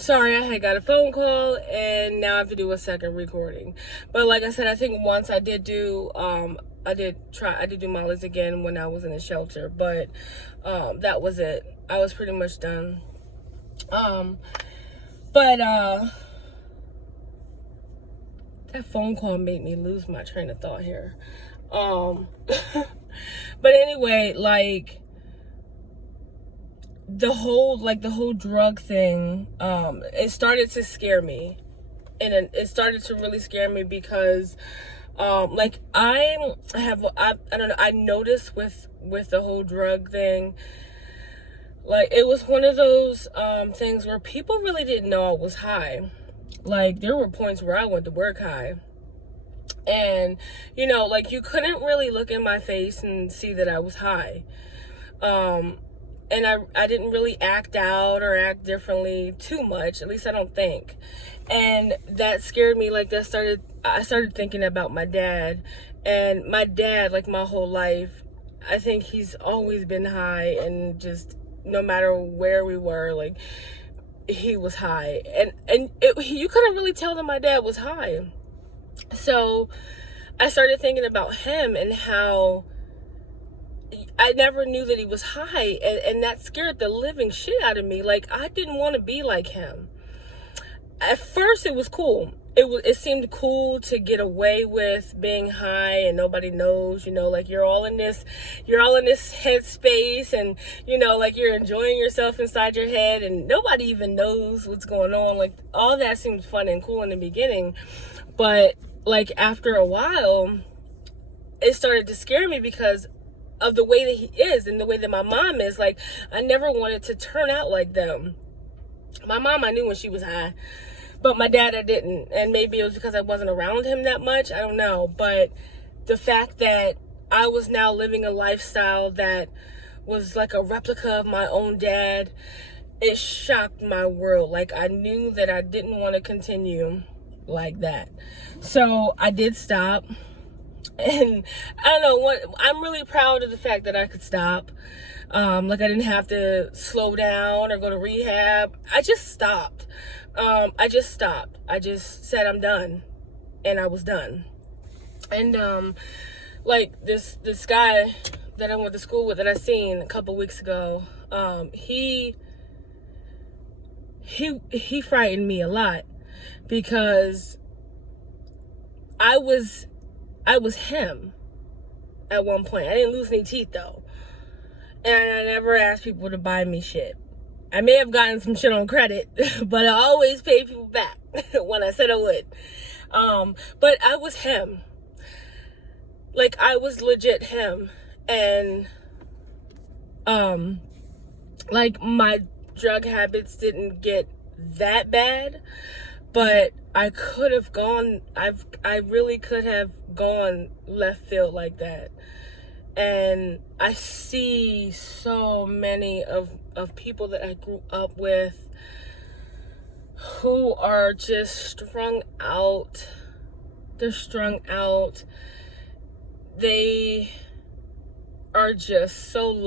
sorry, I had got a phone call and now I have to do a second recording. But like I said, I think once I did do I did do Molly's again when I was in the shelter, but that was it. I was pretty much done. But that phone call made me lose my train of thought here. But anyway, like the whole drug thing, it started to scare me. And it started to really scare me because like I don't know, I noticed with the whole drug thing, like it was one of those things where people really didn't know I was high. Like there were points where I went to work high. And you know, like you couldn't really look in my face and see that I was high. And I didn't really act out or act differently too much, at least I don't think. And that scared me. Like I started thinking about my dad. And my dad, like my whole life, I think he's always been high, and just no matter where we were, like he was high. And you couldn't really tell that my dad was high. So I started thinking about him and how I never knew that he was high, and that scared the living shit out of me. Like I didn't want to be like him. At first it was cool. It seemed cool to get away with being high and nobody knows, you know, like you're all in this headspace, and you know, like you're enjoying yourself inside your head and nobody even knows what's going on. Like all that seemed fun and cool in the beginning, but like after a while it started to scare me because of the way that he is and the way that my mom is. Like I never wanted to turn out like them. My mom I knew when she was high, but my dad I didn't. And maybe it was because I wasn't around him that much, I don't know. But the fact that I was now living a lifestyle that was like a replica of my own dad, it shocked my world. Like I knew that I didn't want to continue like that. So I did stop. And I don't know what, I'm really proud of the fact that I could stop. Like I didn't have to slow down or go to rehab. I just stopped. I just said I'm done, and I was done. And like this guy that I went to school with that I seen a couple weeks ago, he frightened me a lot because I was him at one point. I didn't lose any teeth though. And I never asked people to buy me shit. I may have gotten some shit on credit, but I always paid people back when I said I would. But I was him. Like I was legit him. And like my drug habits didn't get that bad, but I could have gone, I really could have gone left field like that. And I see so many of people that I grew up with who are just strung out. They're strung out. They are just so